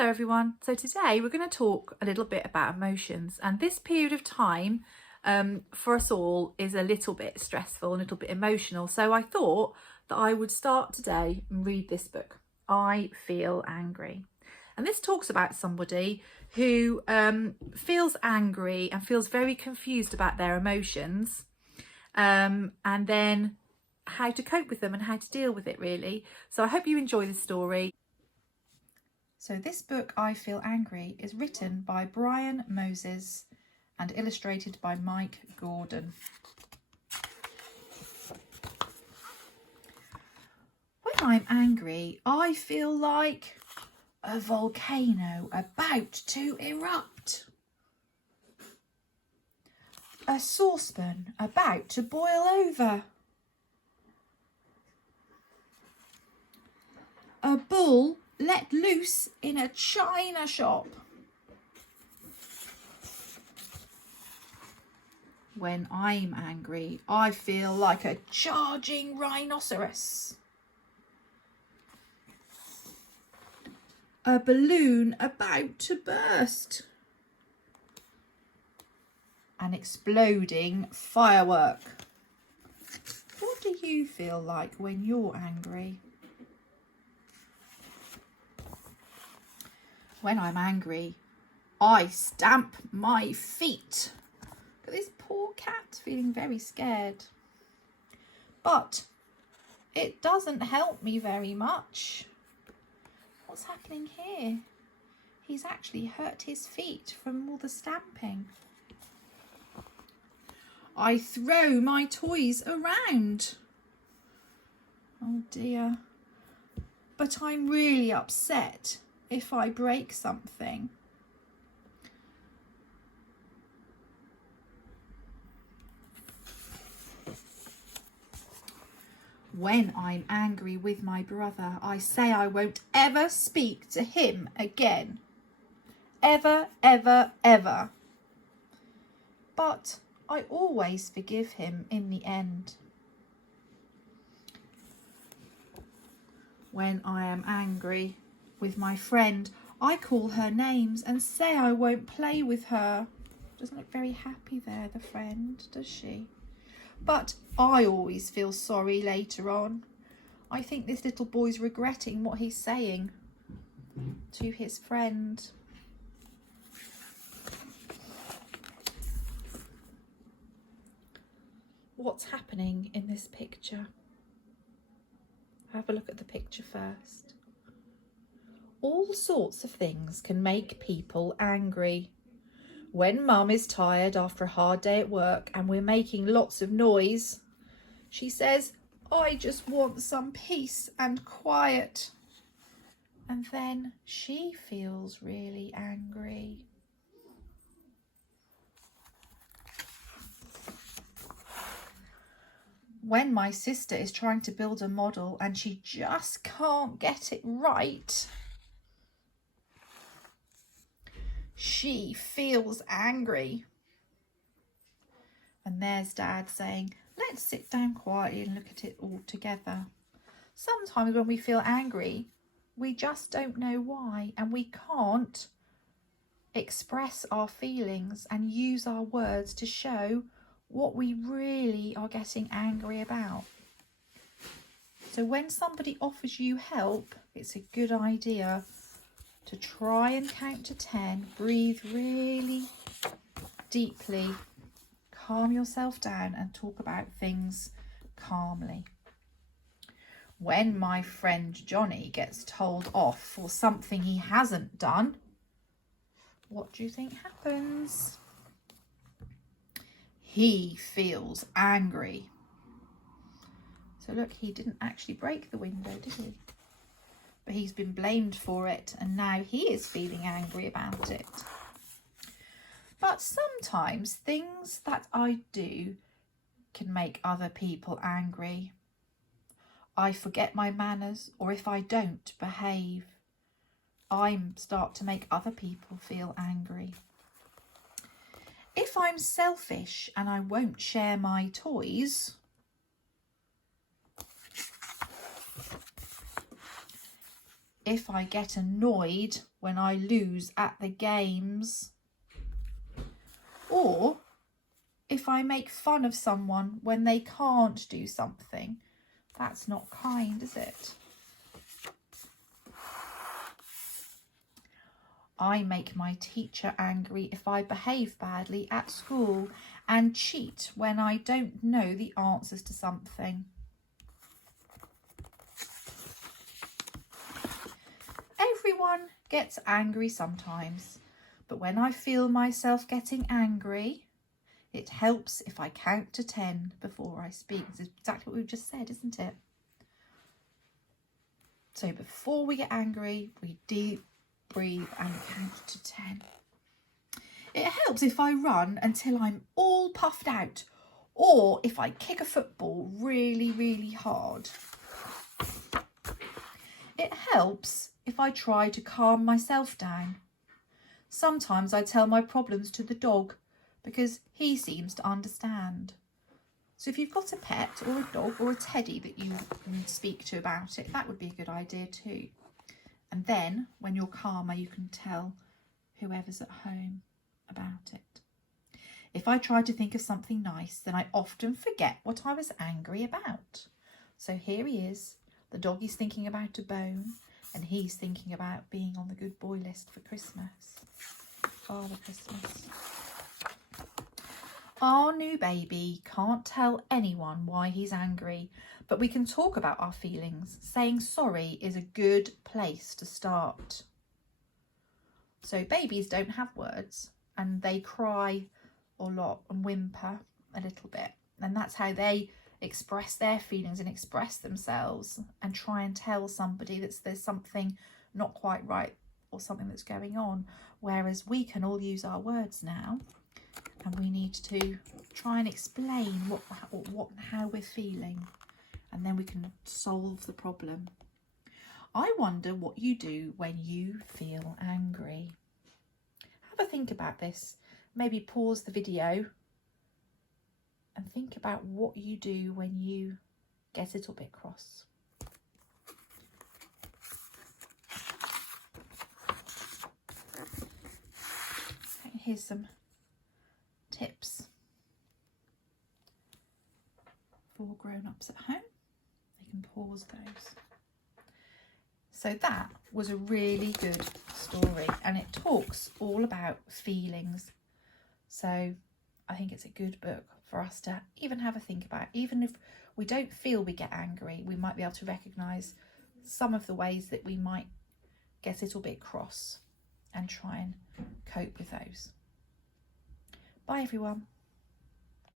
Hello everyone. So today we're going to talk a little bit about emotions, and this period of time for us all is a little bit stressful and a little bit emotional. So I thought that I would start today and read this book, I Feel Angry. And this talks about somebody who feels angry and feels very confused about their emotions, and then how to cope with them and how to deal with it, really. So I hope you enjoy this story. So this book, I Feel Angry, is written by Brian Moses and illustrated by Mike Gordon. When I'm angry, I feel like a volcano about to erupt. A saucepan about to boil over. A bull let loose in a china shop. When I'm angry, I feel like a charging rhinoceros. A balloon about to burst. An exploding firework. What do you feel like when you're angry? When I'm angry, I stamp my feet. Look at this poor cat feeling very scared. But it doesn't help me very much. What's happening here? He's actually hurt his feet from all the stamping. I throw my toys around. Oh dear. But I'm really upset if I break something. When I'm angry with my brother, I say I won't ever speak to him again. Ever, ever, ever. But I always forgive him in the end. When I am angry with my friend, I call her names and say I won't play with her. Doesn't look very happy there, the friend, does she? But I always feel sorry later on. I think this little boy's regretting what he's saying to his friend. What's happening in this picture? Have a look at the picture first. All sorts of things can make people angry. When Mum is tired after a hard day at work and we're making lots of noise, she says, I just want some peace and quiet. And then she feels really angry. When my sister is trying to build a model and she just can't get it right, she feels angry. And there's Dad saying, let's sit down quietly and look at it all together. Sometimes when we feel angry, we just don't know why, and we can't express our feelings and use our words to show what we really are getting angry about. So when somebody offers you help, it's a good idea to try and count to 10, breathe really deeply, calm yourself down and talk about things calmly. When my friend Johnny gets told off for something he hasn't done, what do you think happens? He feels angry. So look, he didn't actually break the window, did he? But he's been blamed for it, and now he is feeling angry about it. But sometimes things that I do can make other people angry. I forget my manners, or if I don't behave, I start to make other people feel angry. If I'm selfish and I won't share my toys, if I get annoyed when I lose at the games. Or if I make fun of someone when they can't do something. That's not kind, is it? I make my teacher angry if I behave badly at school and cheat when I don't know the answers to something. Everyone gets angry sometimes, but when I feel myself getting angry, it helps if I count to 10 before I speak. This is exactly what we've just said, isn't it? So before we get angry, we deep breathe and count to 10. It helps if I run until I'm all puffed out, or if I kick a football really, really hard. It helps if I try to calm myself down. Sometimes I tell my problems to the dog because he seems to understand. So if you've got a pet or a dog or a teddy that you can speak to about it, that would be a good idea too. And then when you're calmer, you can tell whoever's at home about it. If I try to think of something nice, then I often forget what I was angry about. So here he is. The doggy's thinking about a bone and he's thinking about being on the good boy list for Christmas. Father Christmas. Our new baby can't tell anyone why he's angry, but we can talk about our feelings. Saying sorry is a good place to start. So babies don't have words and they cry a lot and whimper a little bit. And that's how they express their feelings and express themselves and try and tell somebody that there's something not quite right or something that's going on. Whereas we can all use our words now. And we need to try and explain how we're feeling, and then we can solve the problem. I wonder what you do when you feel angry. Have a think about this. Maybe pause the video and think about what you do when you get a little bit cross. Here's some tips for grown-ups at home. They can pause those. So that was a really good story, and it talks all about feelings. So I think it's a good book for us to even have a think about. Even if we don't feel we get angry, we might be able to recognise some of the ways that we might get a little bit cross and try and cope with those. Bye everyone.